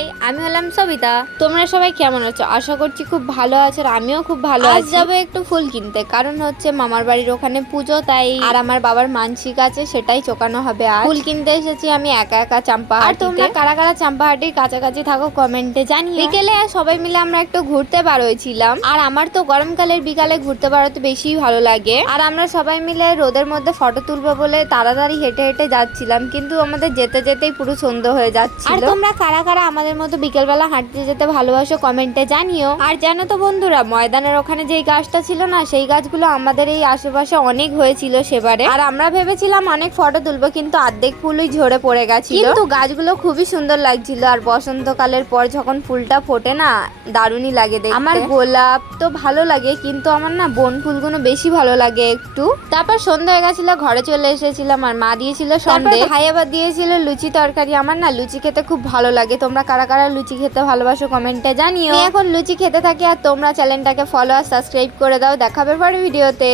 High, আমি হলাম সবিতা। তোমরা সবাই কেমন আছো? আশা করছি খুব ভালো আছো। আর আমিও খুব ভালো আছি। আজ যাবো একটু ফুল কিনতে, কারণ হচ্ছে মামার বাড়ির ওখানে পুজো, তাই আর আমার বাবার মানসিক আছে, সেটাই চোকানো হবে। আর ফুল কিনতে এসেছি আমি একা একা চাম্পাহাটিতে। আর তোমরা কারা কারা চাম্পাহাটির কাছাকাছি থাকো কমেন্টে জানিও। বিকেলে সবাই মিলে আমরা একটু ঘুরতে বার হয়েছিলাম। আর আমার তো গরমকালের বিকালে ঘুরতে বেড়াতে বেশি ভালো লাগে। আর আমরা সবাই মিলে রোদের মধ্যে ফটো তুলবো বলে তাড়াতাড়ি হেঁটে হেঁটে যাচ্ছিলাম, কিন্তু আমাদের যেতে যেতেই পুরো সন্ধ্যা হয়ে যাচ্ছিল। আর তোমরা কারা কারা আমাদের মতো বিকেলবেলা হাঁটতে যেতে ভালোবাসো কমেন্টে জানিও। আর জানো তো বন্ধুরা, ময়দানের ওখানে যেই গাছটা ছিল না, সেই গাছগুলো আমাদের এই আশেপাশে অনেক হয়েছিল সেবারে। আর আমরা ভেবেছিলাম অনেক ফটো তুলবো, কিন্তু অর্ধেক ফুলই ঝরে পড়ে গেছিল। কিন্তু গাছগুলো খুবই সুন্দর লাগছিল। আর বসন্তকালের পর যখন ফুলটা ফোটে না, দারুণই লাগে দেখতে। আমার গোলাপ তো ভালো লাগে, কিন্তু আমার না বন ফুলগুলো বেশি ভালো লাগে একটু। তারপর সন্ধ্যা হয়ে গেছিল, ঘরে চলে এসেছিলাম। আর মা দিয়েছিল সন্দেশ, ভাই আবার দিয়েছিল লুচি তরকারি। আমার না লুচি খেতে খুব ভালো লাগে। তোমরা কারা কারা লুচি খেতে ভালোবাসো কমেন্টে জানিও। আমি এখন লুচি খেতে থাকি, আর তোমরা চ্যানেলটাকে ফলো আর সাবস্ক্রাইব করে দাও। দেখাবে পরে ভিডিওতে।